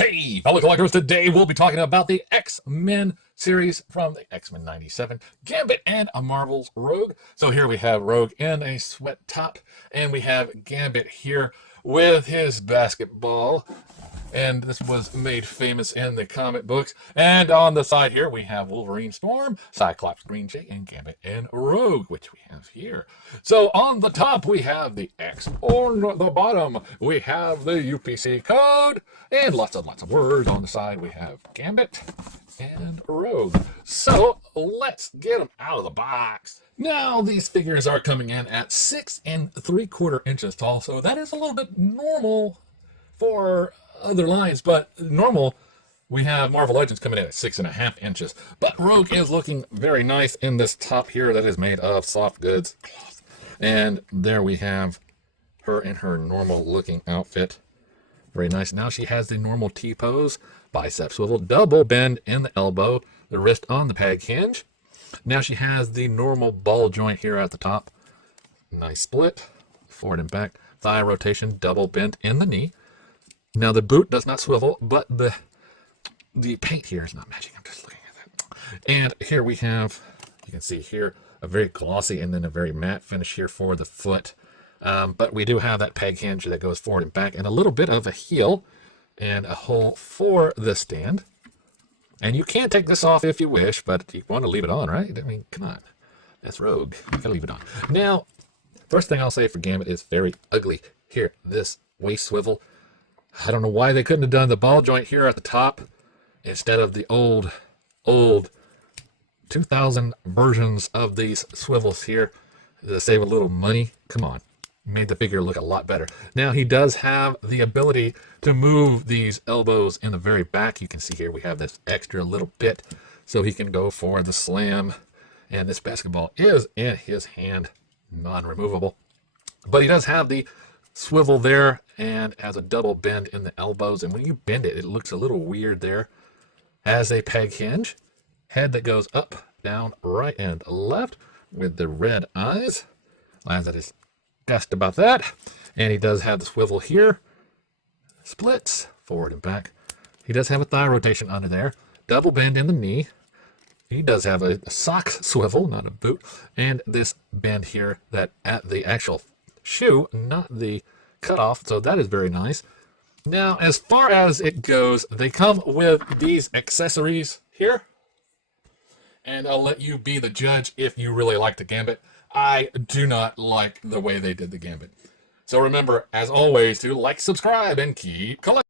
Hey, fellow collectors, today we'll be talking about the X-Men series from the X-Men 97, Gambit and a Marvel's Rogue. So here we have Rogue in a sweat top, and we have Gambit here with his basketball. And this was made famous in the comic books. And on the side here, we have Wolverine, Storm, Cyclops, Green Jay, and Gambit and Rogue, which we have here. So on the top, we have the X. On the bottom, we have the UPC code. And lots of words. On the side, we have Gambit and Rogue. So let's get them out of the box. Now, these figures are coming in at 6 3/4 inches tall. So that is a little bit normal for other lines, but normal, we have Marvel Legends coming in at 6.5 inches. But Rogue is looking very nice in this top here that is made of soft goods cloth. And there we have her in her normal looking outfit. Very nice. Now she has the normal T-pose, bicep swivel, double bend in the elbow, the wrist on the peg hinge. Now she has the normal ball joint here at the top. Nice split, forward and back, thigh rotation, double bend in the knee. Now the boot does not swivel, but the paint here is not matching. I'm just looking at that. And here we have, you can see here, a very glossy and then a very matte finish here for the foot. But we do have that peg hinge that goes forward and back, and a little bit of a heel and a hole for the stand. And you can take this off if you wish, but you want to leave it on, right? I mean, come on. That's Rogue. You gotta leave it on. Now, first thing I'll say for Gambit is very ugly. Here, this waist swivel. I don't know why they couldn't have done the ball joint here at the top instead of the old 2000 versions of these swivels here to save a little money. Come on. Made the figure look a lot better. Now he does have the ability to move these elbows in the very back. You can see here we have this extra little bit so he can go for the slam. And this basketball is in his hand, non-removable. But he does have the swivel there and has a double bend in the elbows. And when you bend it, it looks a little weird there. Has a peg hinge, head that goes up, down, right, and left with the red eyes. As I discussed about that. And he does have the swivel here. Splits forward and back. He does have a thigh rotation under there. Double bend in the knee. He does have a sock swivel, not a boot. And this bend here that at the actual shoe, not the cutoff. So that is very nice. Now, as far as it goes, they come with these accessories here. And I'll let you be the judge if you really like the Gambit. I do not like the way they did the Gambit. So remember, as always, to like, subscribe, and keep collecting.